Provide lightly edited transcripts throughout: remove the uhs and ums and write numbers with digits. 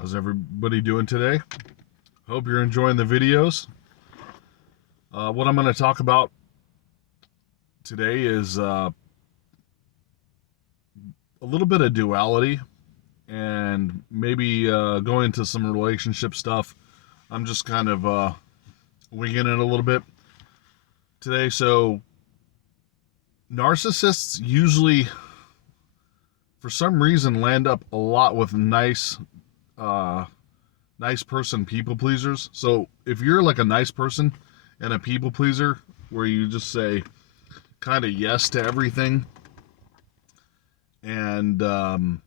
How's everybody doing today? Hope you're enjoying the videos. What I'm going to talk about today is a little bit of duality and maybe going into some relationship stuff. I'm just kind of winging it a little bit today. So, narcissists usually, for some reason, land up a lot with nice person people pleasers. So if you're like a nice person and a people pleaser where you just say kind of yes to everything and go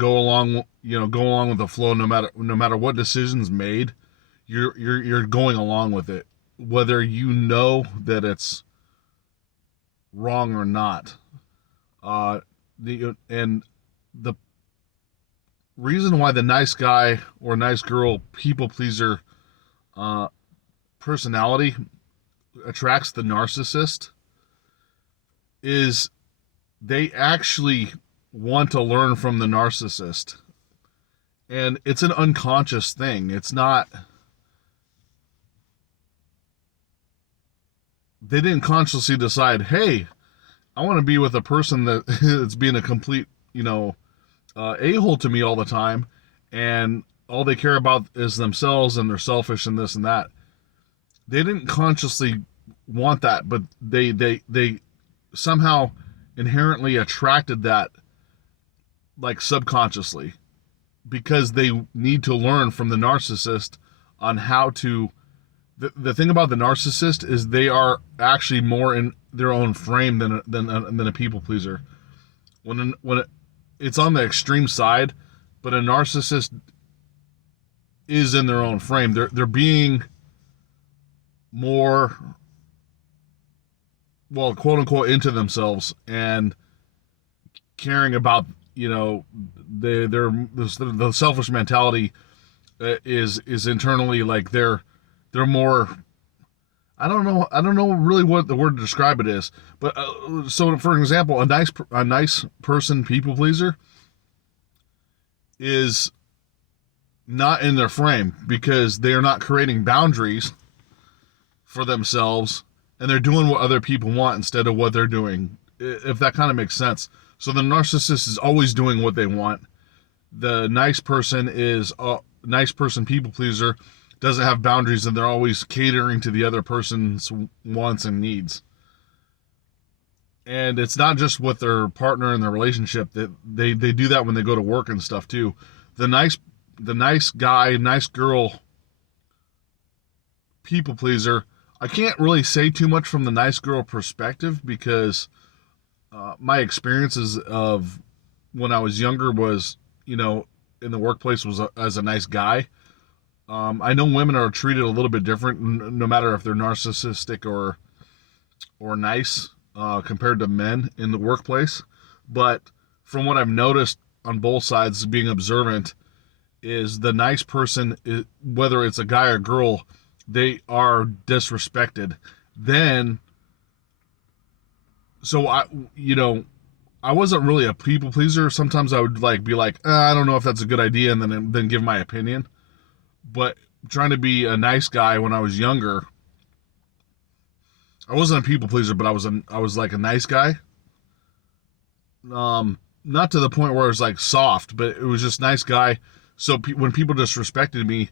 along with the flow, no matter what decision's made, you're going along with it whether you know that it's wrong or not. The reason why the nice guy or nice girl people pleaser personality attracts the narcissist is they actually want to learn from the narcissist. And it's an unconscious thing. It's not, they didn't consciously decide, hey, I want to be with a person that's being a complete, a-hole to me all the time, and all they care about is themselves and they're selfish and this and that. They didn't consciously want that, but they somehow inherently attracted that, like subconsciously, because they need to learn from the narcissist on how to. The thing about the narcissist is they are actually more in their own frame than a people pleaser. When it's on the extreme side, but a narcissist is in their own frame. They're being more, well, quote unquote, into themselves and caring about, the selfish mentality is internally, like they're more. I don't know really what the word to describe it is, but so for example, a nice person people pleaser is not in their frame because they are not creating boundaries for themselves, and they're doing what other people want instead of what they're doing. If that kind of makes sense. So the narcissist is always doing what they want. The nice person is a nice person people pleaser doesn't have boundaries, and they're always catering to the other person's wants and needs. And it's not just with their partner in their relationship, that they do that when they go to work and stuff too. The nice guy, nice girl people pleaser, I can't really say too much from the nice girl perspective because my experiences of when I was younger was, in the workplace was as a nice guy. I know women are treated a little bit different, no matter if they're narcissistic or nice, compared to men in the workplace. But from what I've noticed on both sides, being observant, is the nice person, whether it's a guy or girl, they are disrespected. Then, so I wasn't really a people pleaser. Sometimes I would be like, I don't know if that's a good idea, and then give my opinion. But trying to be a nice guy when I was younger, I wasn't a people pleaser, but I was like a nice guy. Not to the point where it was like soft, but it was just nice guy. So when people disrespected me,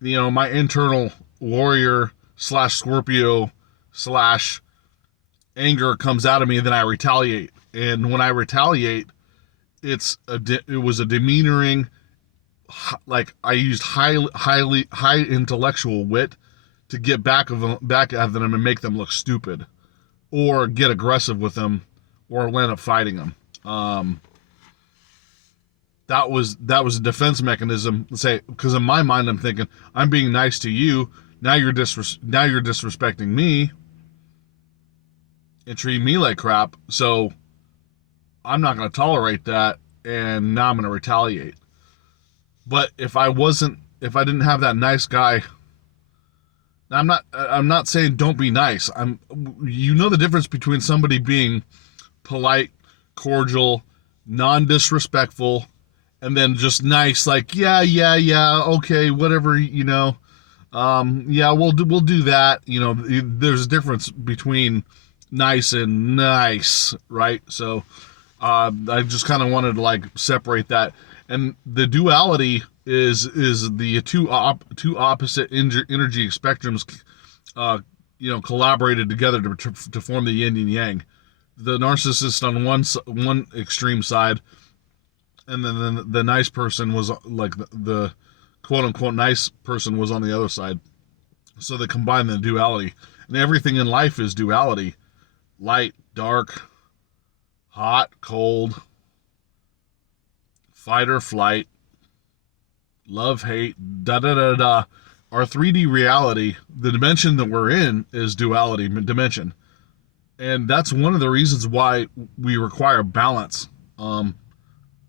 my internal warrior / Scorpio / anger comes out of me, and then I retaliate. And when I retaliate, it was a demeanoring, like I used high intellectual wit to get back at them and make them look stupid, or get aggressive with them, or land up fighting them. That was a defense mechanism. Say, because in my mind I'm thinking, I'm being nice to you. Now you're disrespecting me and treating me like crap. So I'm not going to tolerate that, and now I'm going to retaliate. But if I didn't have that nice guy, I'm not saying don't be nice. The difference between somebody being polite, cordial, non-disrespectful, and then just nice, like, yeah, okay, whatever, yeah, we'll do that. There's a difference between nice and nice, right? So I just kind of wanted to like separate that. And the duality is the two opposite energy spectrums, uh, collaborated together to form the yin and yang. The narcissist on one extreme side, and then the nice person was like the quote unquote nice person was on the other side. So they combine the duality, and everything in life is duality: light, dark, hot, cold, fight or flight, love, hate, da da da da. Our 3D reality, the dimension that we're in, is duality dimension, and that's one of the reasons why we require balance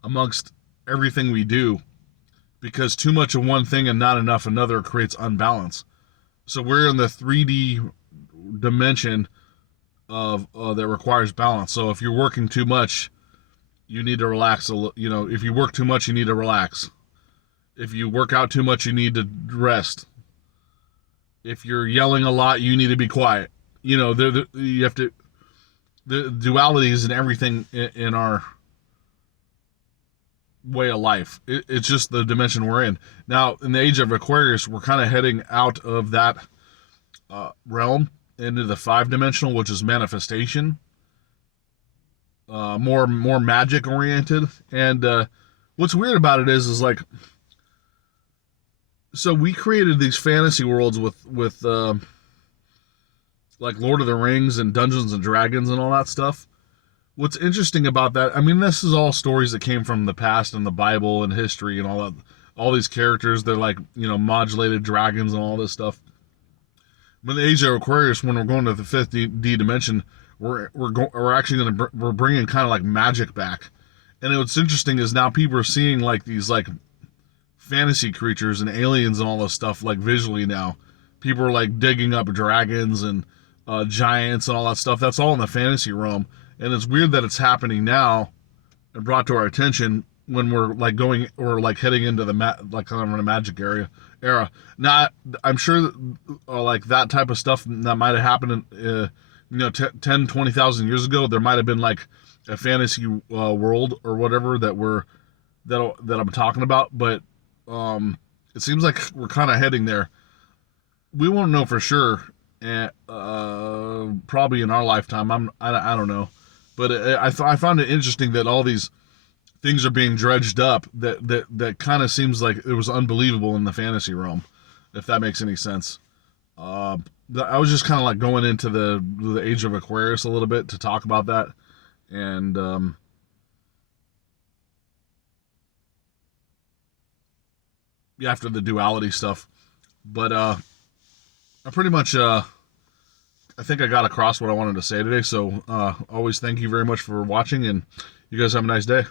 amongst everything we do, because too much of one thing and not enough another creates unbalance. So we're in the 3D dimension of that requires balance. So if you're working too much, you need to relax a little. If you work too much, you need to relax. If you work out too much, you need to rest. If you're yelling a lot, you need to be quiet. You have to. The duality is in everything in our way of life. It's just the dimension we're in. Now, in the age of Aquarius, we're kind of heading out of that realm into the 5-dimensional, which is manifestation, more magic oriented. And what's weird about it is like, so we created these fantasy worlds with like Lord of the Rings and Dungeons and Dragons and all that stuff. What's interesting about that, I mean, this is all stories that came from the past and the Bible and history and all that. All these characters, they're like, modulated dragons and all this stuff. But in the age of Aquarius, when we're going to the 5th D dimension, we're actually we're bringing kind of like magic back. And what's interesting is now people are seeing like these like fantasy creatures and aliens and all this stuff like visually now. People are like digging up dragons and giants and all that stuff. That's all in the fantasy realm. And it's weird that it's happening now and brought to our attention when we're like heading into the like kind of in a magic era. Now, I'm sure like that type of stuff that might have happened in 10, 20,000 years ago, there might have been like a fantasy world or whatever that I'm talking about, but it seems like we're kind of heading there. We won't know for sure, and probably in our lifetime. I don't know. But I found it interesting that all these things are being dredged up. That kind of seems like it was unbelievable in the fantasy realm, if that makes any sense. I was just kind of like going into the age of Aquarius a little bit to talk about that, and after the duality stuff. But I pretty much I think I got across what I wanted to say today. So always thank you very much for watching, and you guys have a nice day.